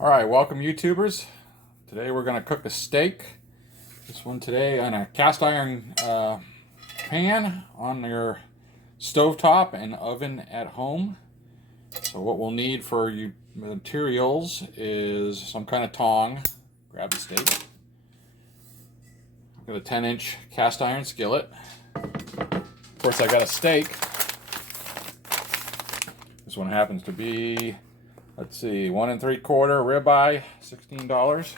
All right, welcome YouTubers. Today we're going to cook a steak. This one today on a cast iron pan on your stovetop and oven at home. So what we'll need for you materials is some kind of tong. Grab the steak. I've got a 10-inch cast iron skillet. Of course, I got a steak. This one happens to be, let's see, 1 3/4 ribeye, $16.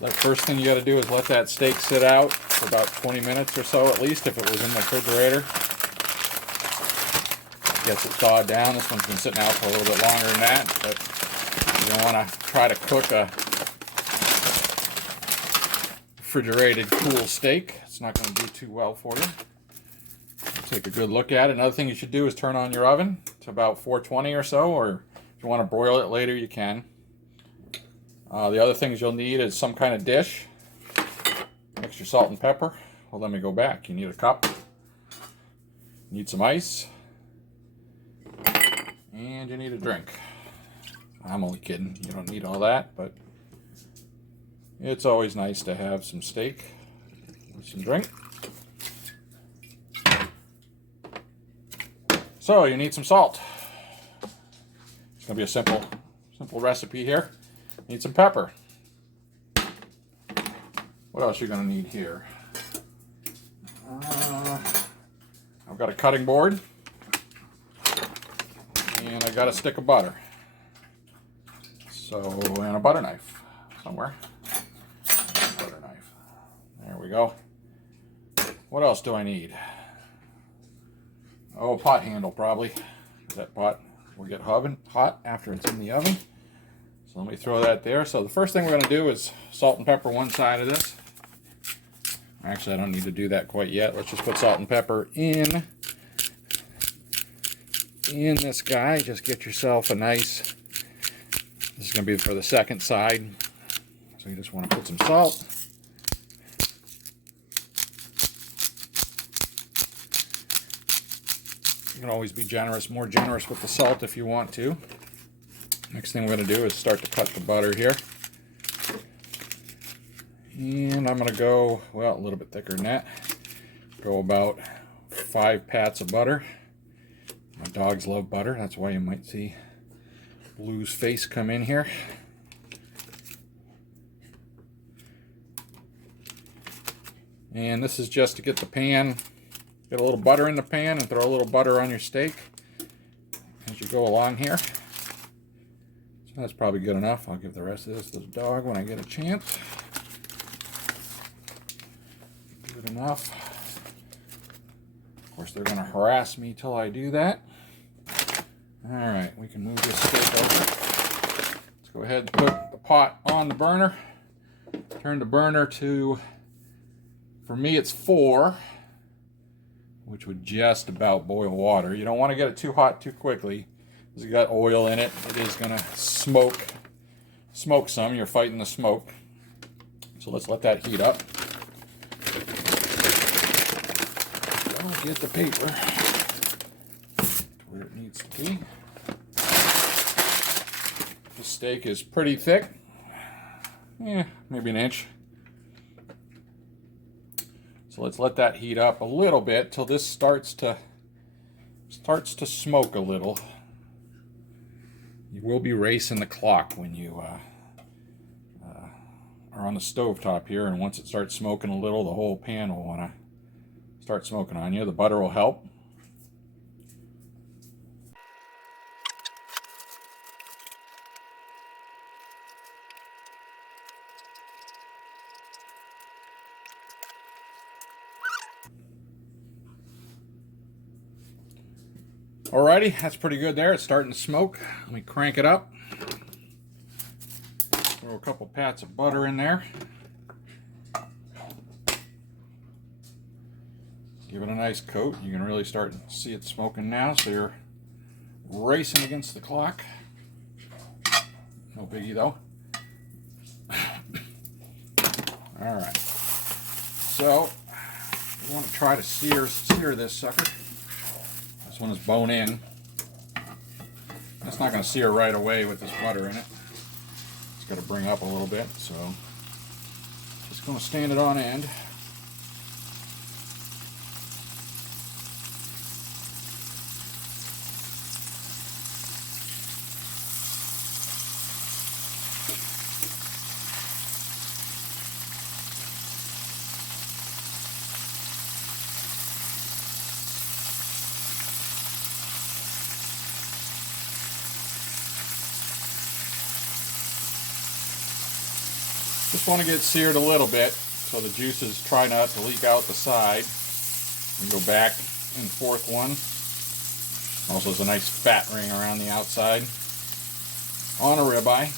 The first thing you got to do is let that steak sit out for about 20 minutes or so, at least if it was in the refrigerator. Gets it thawed down. This one's been sitting out for a little bit longer than that, but you don't want to try to cook a refrigerated cool steak. It's not going to do too well for you. Take a good look at it. Another thing you should do is turn on your oven to about 420 or so, or if you want to broil it later, you can. The other things you'll need is some kind of dish. Mix your salt and pepper. Well, let me go back. You need a cup. You need some ice. And you need a drink. I'm only kidding. You don't need all that, but it's always nice to have some steak with some drink. So you need some salt. It's going to be a simple recipe here. You need some pepper. What else are you going to need here? I've got a cutting board. And I got a stick of butter. And a butter knife somewhere. Butter knife. There we go. What else do I need? Oh, a pot handle probably. That pot will get hot after it's in the oven. So let me throw that there. So the first thing we're going to do is salt and pepper one side of this. Actually, I don't need to do that quite yet. Let's just put salt and pepper in this guy. Just get yourself a nice, this is going to be for the second side. So you just want to put some salt. You can always be more generous with the salt if you want to. Next thing we're going to do is start to cut the butter here. And I'm going to go, well, a little bit thicker than that. Go about 5 pats of butter. My dogs love butter. That's why you might see Blue's face come in here. And this is just to get the pan, get a little butter in the pan and throw a little butter on your steak as you go along here. So that's probably good enough. I'll give the rest of this to the dog when I get a chance. Good enough. Of course, they're going to harass me till I do that. All right, we can move this steak over. Let's go ahead and put the pot on the burner. Turn the burner to, for me it's 4, which would just about boil water. You don't want to get it too hot too quickly, because it's got oil in it. It is going to smoke some. You're fighting the smoke. So let's let that heat up. I'll get the paper where it needs to be. The steak is pretty thick. Yeah, maybe an inch. So let's let that heat up a little bit till this starts to smoke a little. You will be racing the clock when you are on the stovetop here, and once it starts smoking a little, the whole pan will want to start smoking on you. The butter will help. Alrighty, that's pretty good there. It's starting to smoke. Let me crank it up. Throw a couple pats of butter in there. Give it a nice coat. You can really start to see it smoking now, so you're racing against the clock. No biggie though. Alright. So, you want to try to sear this sucker. This one is bone in. That's not going to sear right away with this butter in it. It's got to bring up a little bit, so just going to stand it on end. Just want to get seared a little bit so the juices try not to leak out the side. We go back and forth one. Also, there's a nice fat ring around the outside on a ribeye.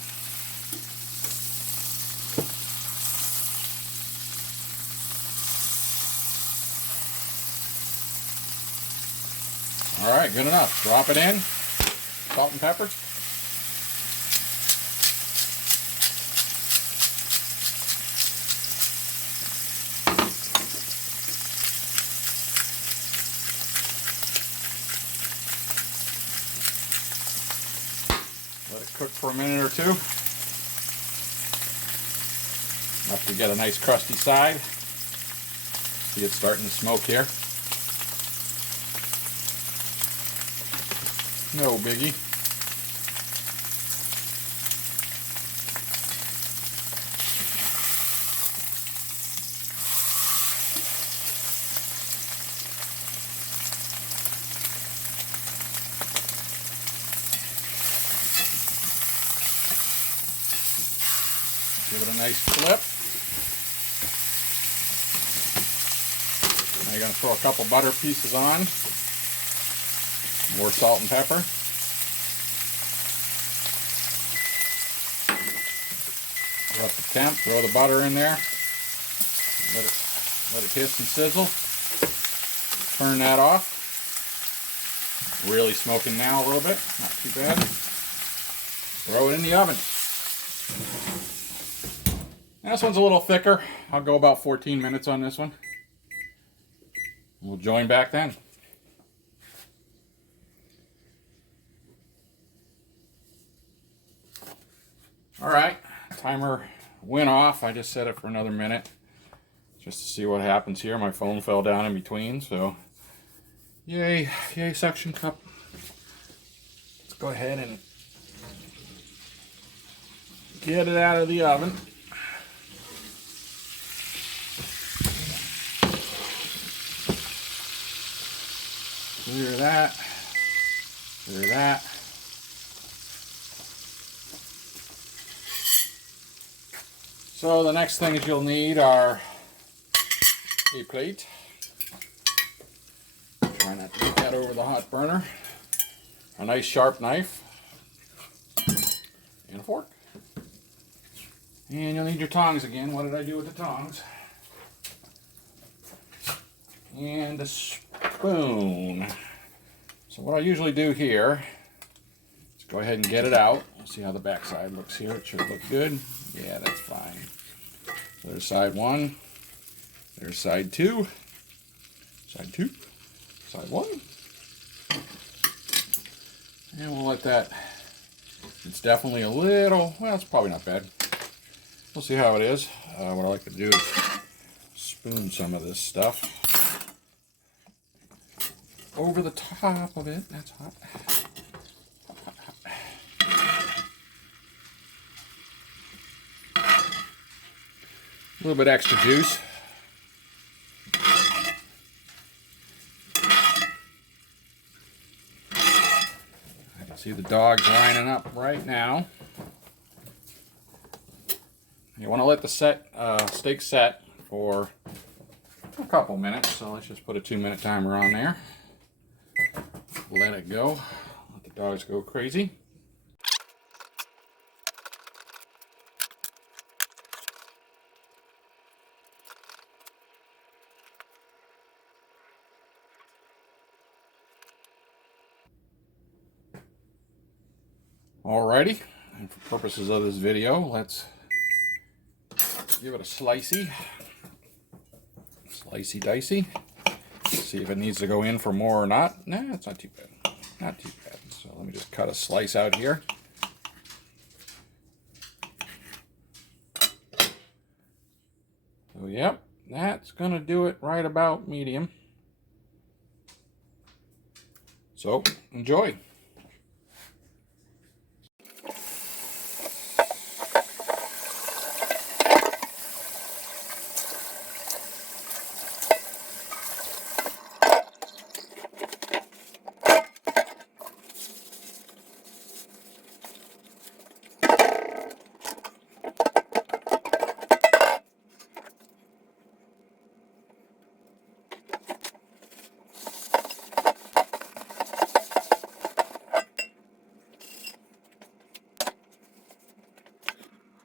All right, good enough. Drop it in. Salt and pepper. Let it cook for a minute or two. Enough to get a nice crusty side. See, it's starting to smoke here. No biggie. Give it a nice flip. Now you're going to throw a couple butter pieces on. More salt and pepper. Up the temp, throw the butter in there. Let it hiss and sizzle. Turn that off. Really smoking now a little bit, not too bad. Throw it in the oven. This one's a little thicker. I'll go about 14 minutes on this one. We'll join back then. All right, timer went off. I just set it for another minute just to see what happens here. My phone fell down in between, so yay suction cup. Let's go ahead and get it out of the oven. Clear that. Clear that. So the next things you'll need are a plate. Try not to get that over the hot burner. A nice sharp knife. And a fork. And you'll need your tongs again. What did I do with the tongs? And a spoon. So what I usually do here is go ahead and get it out. See how the back side looks here. It should look good. Yeah, that's fine. So there's side one. There's side two. Side two. Side one. And we'll let that. It's definitely a little, well, it's probably not bad. We'll see how it is. What I like to do is spoon some of this stuff over the top of it. That's hot. A little bit extra juice. I can see the dogs lining up right now. You want to let the steak set for a couple minutes, so let's just put a 2-minute timer on there. Let it go. Let the dogs go crazy. Alrighty, and for purposes of this video, let's give it a slicey dicey. See if it needs to go in for more or not. Nah, it's not too bad. Not too bad. It's So let me just cut a slice out here. So yep, that's gonna do it right about medium. So enjoy.